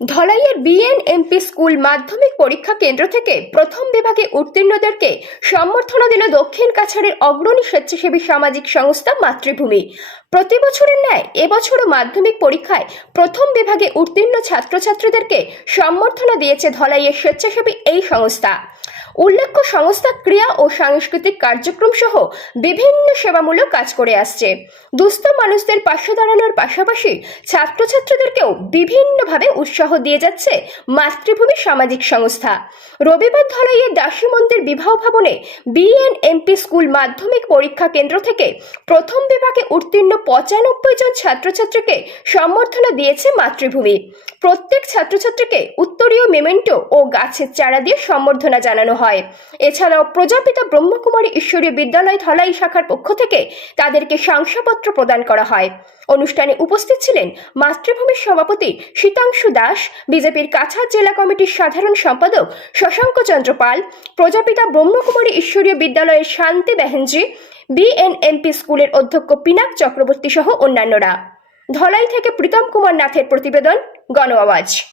ধলাইয়ের BNMP school মাধ্যমিক পরীক্ষা কেন্দ্র থেকে প্রথম বিভাগে উত্তীর্ণদেরকে সম্বর্ধনা দিল দক্ষিণ কাছাড়ের অগ্রণী স্বেচ্ছাসেবী সামাজিক সংস্থা মাতৃভূমি। প্রতি বছরের ন্যায় এবছরও মাধ্যমিক পরীক্ষায় প্রথম বিভাগে উত্তীর্ণ ছাত্রছাত্রীদেরকে সম্বর্ধনা দিয়েছে ধলাইয়ের স্বেচ্ছাসেবী এই সংস্থা। উল্লেখ্য, সংস্থা ক্রীড়া ও সাংস্কৃতিক কার্যক্রম সহ বিভিন্ন সেবামূলক কাজ করে আসছে। দুস্থ মানুষদের পাশে দাঁড়ানোর পাশাপাশি ছাত্রছাত্রীদেরকেও বিভিন্নভাবে উৎসাহ দিয়ে যাচ্ছে মাতৃভূমি সামাজিক সংস্থা। রবিবার ধলাইয়ের দাসী মন্দির বিবাহ ভবনে বিএনএমপি স্কুল মাধ্যমিক পরীক্ষা কেন্দ্র থেকে প্রথম বিভাগে উত্তীর্ণ 95 জন ছাত্রছাত্রীকে সম্বর্ধনা দিয়েছে মাতৃভূমি। প্রত্যেক ছাত্রছাত্রীকে উত্তরীয় মেমেন্টো ও গাছের চারা দিয়ে সম্বর্ধনা জানানো হয়। এছাড়াও প্রজাপিতা ব্রহ্মকুমারী ঈশ্বরীয় বিদ্যালয় ধলাই শাখার পক্ষ থেকে তাদেরকে শংসাপত্র প্রদান করা হয়। অনুষ্ঠানে উপস্থিত ছিলেন মাতৃভূমির সভাপতি শীতাংশু দাস, বিজেপির কাছাড় জেলা কমিটির সাধারণ সম্পাদক শশাঙ্ক চন্দ্র পাল, প্রজাপিতা ব্রহ্মকুমারী ঈশ্বরীয় বিদ্যালয়ের শান্তি বেহেনজি, বিএনএমপি স্কুলের অধ্যক্ষ পিনাক চক্রবর্তী সহ অন্যান্যরা। ধলাই থেকে প্রীতম কুমার নাথের প্রতিবেদন, গণ আওয়াজ।